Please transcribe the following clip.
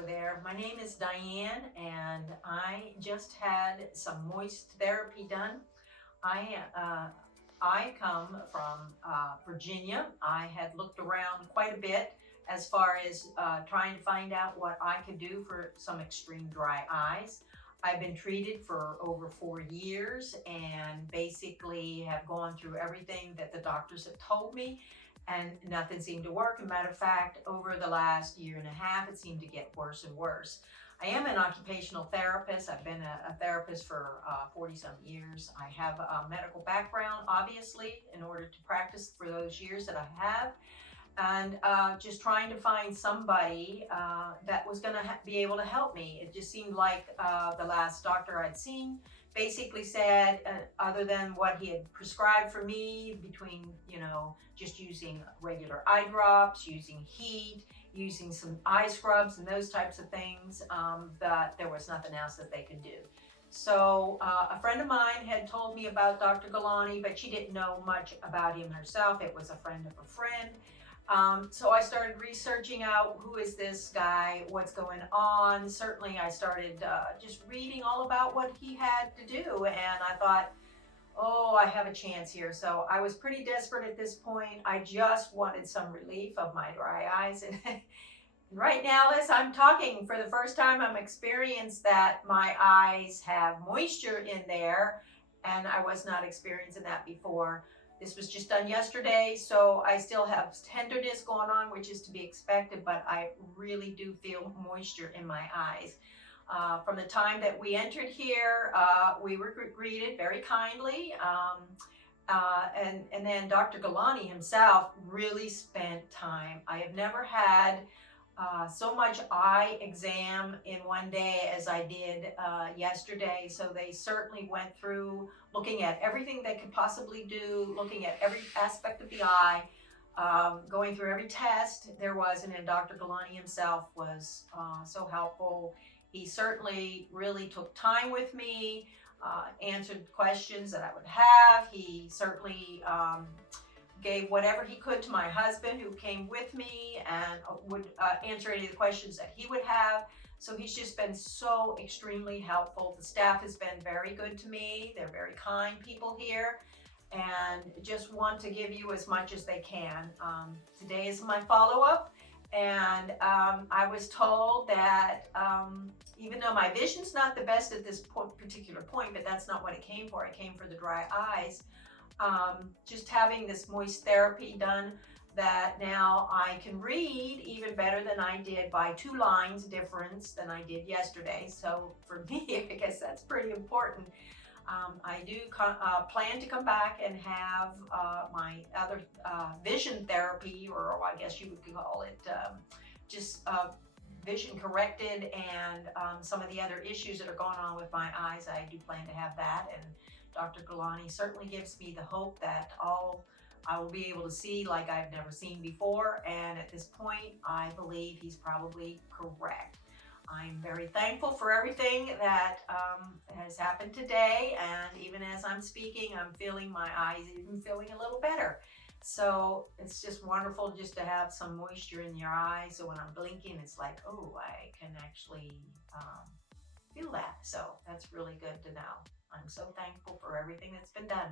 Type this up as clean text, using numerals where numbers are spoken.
Hello there, my name is Diane and I just had some m.o.i.s.t therapy done. I come from Virginia. I had looked around quite a bit as far as trying to find out what I could do for some extreme dry eyes. I've been treated for over 4 years and basically have gone through everything that the doctors have told me, and nothing seemed to work. As a matter of fact, over the last year and a half, it seemed to get worse and worse. I am an occupational therapist. I've been a therapist for 40-some years. I have a medical background, obviously, in order to practice for those years that I have. And just trying to find somebody that was going to be able to help me. It just seemed like the last doctor I'd seen basically said, other than what he had prescribed for me, between, just using regular eye drops, using heat, using some eye scrubs and those types of things, that there was nothing else that they could do. So a friend of mine had told me about Dr. Gulani, but she didn't know much about him herself. It was a friend of a friend. So I started researching out, who is this guy, what's going on. Certainly I started just reading all about what he had to do, and I thought, oh, I have a chance here. So I was pretty desperate at this point. I just wanted some relief of my dry eyes. And right now, as I'm talking, for the first time, I'm experiencing that my eyes have moisture in there, and I was not experiencing that before. This was just done yesterday, so I still have tenderness going on, which is to be expected, but I really do feel moisture in my eyes. From the time that we entered here, we were greeted very kindly, and then Dr. Gulani himself really spent time. I have never had so much eye exam in one day as I did yesterday. So they certainly went through looking at everything they could possibly do, looking at every aspect of the eye, going through every test there was, and then Dr. Gulani himself was so helpful. He certainly really took time with me, answered questions that I would have. He certainly gave whatever he could to my husband, who came with me, and would answer any of the questions that he would have. So he's just been so extremely helpful. The staff has been very good to me. They're very kind people here, and just want to give you as much as they can. Today is my follow-up, and I was told that even though my vision's not the best at this particular point, but that's not what it came for. It came for the dry eyes. Just having this m.o.i.s.t therapy done, that now I can read even better than I did, by 2 lines difference than I did yesterday. So for me, I guess that's pretty important. I do plan to come back and have my other vision therapy, or I guess you would call it just vision corrected, and some of the other issues that are going on with my eyes. I do plan to have that, and Dr. Gulani certainly gives me the hope that I will be able to see like I've never seen before, and at this point I believe he's probably correct. I'm very thankful for everything that has happened today, and even as I'm speaking, I'm feeling my eyes even feeling a little better. So it's just wonderful just to have some moisture in your eyes, so when I'm blinking, it's like, oh, I can actually feel that. So that's really good to know. I'm so thankful for everything that's been done.